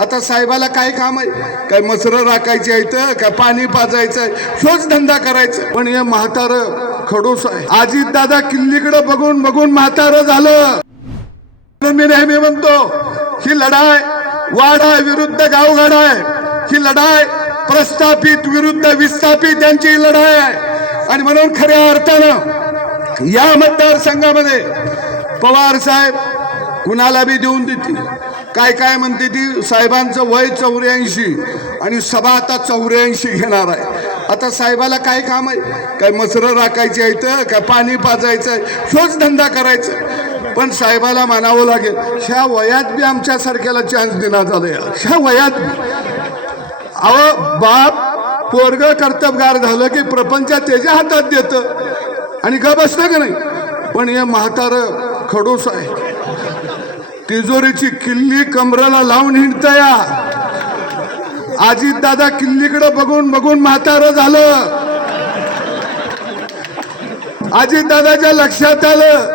आता साहेबाला काय काम आहे काय मसरं राखायची आहे तर काय पाणी पाजायचं आहे सोच धंदा करायचं पण हे म्हातार खडूस आहे आजीत दादा किल्लीकडे बघून बघून म्हातार झालं मी नेहमी म्हणतो ही लढाई वाडा विरुद्ध गावगाडा आहे ही लढाई प्रस्थापित विरुद्ध विस्थापित यांची ही लढाई आहे आणि म्हणून खऱ्या अर्थानं या मतदारसंघामध्ये पवार साहेब कुणाला बी देऊन देतील काय काय म्हणते ती साहेबांचं वय चौऱ्याऐंशी आणि सभा आता चौऱ्याऐंशी घेणार आहे आता साहेबाला काय काम आहे काय मसरं राखायची आहे तर काय पाणी पाजायचं आहे शोच धंदा करायचं पण साहेबाला मानावं लागेल ह्या वयात बी आमच्यासारख्याला चान्स देण्यात आहे ह्या वयात अहो बाप पोरग कर्तबगार झालं की प्रपंच त्याच्या हातात देतं आणि ग बसतं का नाही पण हे म्हातार खडूस आहे तिजोरीची किल्ली कमराला लावून हिंडतया आजी दादा किल्लीकडे बघून बघून म्हातार झालं आजी दादाच्या लक्षात आलं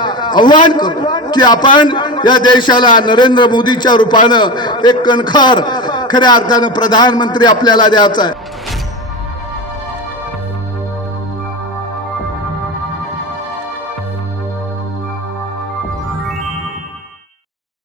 आव्हान करू की आपण या देशाला नरेंद्र मोदीच्या रूपानं एक कणखर खऱ्या अर्थानं प्रधानमंत्री आपल्याला द्यायचा आहे